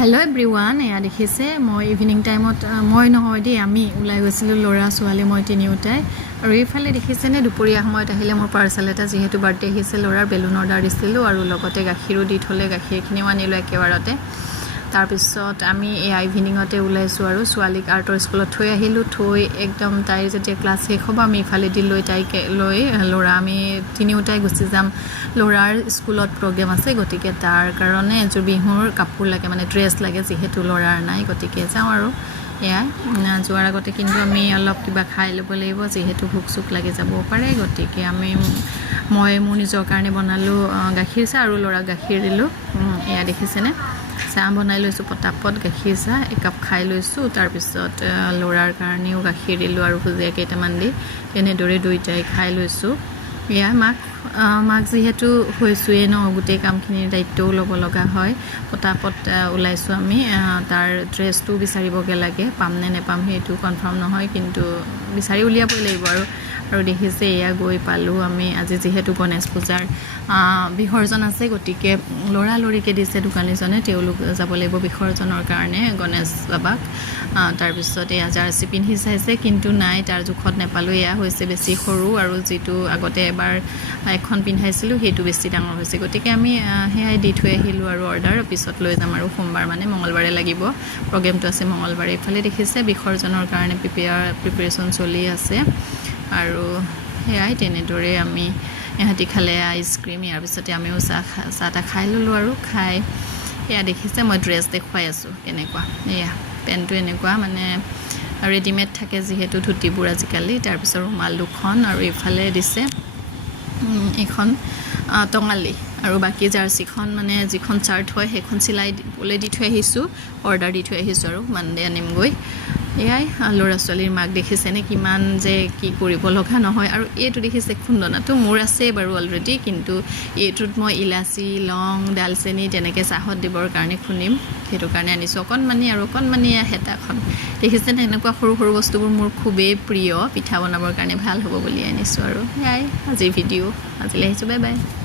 Hello everyone, এয়া দেখিছে মই ইভিনিং টাইমত মই নহয় দেই আমি ওলাই গৈছিলো লৰা ছোৱালী মই তিনিওটাই আৰু এইফালে দেখিছেনে দুপৰীয়া সময়ত আহিলে মোৰ পাৰ্সেল এটা যেহেতু বাৰ্থডে আহিছে লৰাৰ বেলুন অৰ্ডাৰ দিছিলো আৰু লগতে গাখীৰো দি থলে গাখীৰখিনিও আনিলো একেবাৰতে তাৰ পিছত আমি এই ইভিনিংতে ওলাইছো আৰু ছোৱালীক আৰ্টৰ স্কুলত থৈ আহিলো থৈ একদম তাইৰ যেতিয়া ক্লাছ শেষ হ'ব আমি ইফালে দি লৈ তাইক লৈ লৰা আমি তিনিওটাই গুচি যাম লৰাৰ স্কুলত প্ৰগ্ৰাম আছে গতিকে তাৰ কাৰণে এযোৰ বিহুৰ কাপোৰ লাগে মানে ড্ৰেছ লাগে যেহেতু লৰাৰ নাই গতিকে যাওঁ আৰু এয়া যোৱাৰ আগতে কিন্তু আমি অলপ কিবা খাই ল'ব লাগিব যেহেতু ভোক চুক লাগি যাব পাৰে গতিকে আমি মই মোৰ নিজৰ কাৰণে বনালো গাখীৰ চাহ আৰু লৰা গাখীৰ দিলো এয়া দেখিছেনে চাহ বনাই লৈছো পটাপট গাখীৰ চাহ একাপ খাই লৈছো তাৰ পিছত লৰাৰ কাৰণেও গাখীৰ দিলো আৰু ভুজিয়া কেইটামান দি এনেদৰে দুইটাই খাই লৈছো এয়া মাক যেহেতু হৈছোৱে ন গোটেই কামখিনিৰ দায়িত্বও ল'ব লগা হয় পটাপট ওলাইছো আমি তাৰ ড্ৰেছটো বিচাৰিবগে লাগে পাম নে নেপাম সেইটো কনফাৰ্ম নহয় কিন্তু বিচাৰি উলিয়াবই লাগিব আৰু দেখিছে এয়া গৈ পালো আমি আজি যেহেতু গণেশ পূজাৰ বিসৰ্জন আছে গতিকে লৰা লৰিকে দিছে দোকানীজনে তেওঁলোক যাব লাগিব বিসৰ্জনৰ কাৰণে গণেশ বাবাক তাৰ পিছত এয়া জাৰ্চি পিন্ধি চাইছে কিন্তু নাই তাৰ জোখত নেপালো এয়া হৈছে বেছি সৰু আৰু যেটো আগতে এবাৰ এখন পিন্ধাইছিলো সেইটো বেছি ডাঙৰ হৈছে গতিকে আমি হেয়াই দি থৈ আহিলো আৰু অৰ্ডাৰ পিছত লৈ যাম আৰু সোমবাৰ মানে মঙ্গলবাৰে লাগিব প্ৰগ্ৰামটো আছে মঙ্গলবাৰে ইফালে দেখিছে বিসৰ্জনৰ কাৰণে প্ৰিপাৰেচন চলি আছে আৰু হেয়াই তেনেদৰে আমি এহাতি খালে আইসক্ৰীম ইয়াৰ পিছতে আমিও চাহটা খাই ললো আৰু খাই এয়া দেখিছে মই ড্ৰেছ দেখুৱাই আছো কেনেকুৱা এয়া পেনটো এনেকুৱা মানে ৰেডিমেড থাকে যেহেতু ধুতিবোৰ আজিকালি তাৰ পিছত ৰুমাল দুখন আৰু ইফালে দিছে এখন টঙালি আৰু বাকি জাৰ্চিখন মানে যিখন চাৰ্ট হয় সেইখন চিলাই বলে দি থৈ আহিছো অৰ্ডাৰ দি থৈ আহিছো আৰু মানডে আনিম গৈ এয়াই লৰা ছোৱালীৰ মাক দেখিছেনে কিমান যে কি কৰিব লগা নহয় আৰু এইটো দেখিছে খুন্দনাটো মোৰ আছে বাৰু অলৰেডি কিন্তু এইটোত মই ইলাচি লং ডালচেনি তেনেকে চাহত দিবৰ কাৰণে খুনিম সেইটো কাৰণে আনিছো অকণমানি হেতাখন দেখিছেনে এনেকুৱা সৰু সৰু বস্তুবোৰ মোৰ খুবেই প্ৰিয় পিঠা বনাবৰ কাৰণে ভাল হ'ব বুলি আনিছো আৰু এয়াই আজি ভিডিঅ' আজিলৈ আহিছো বাই বাই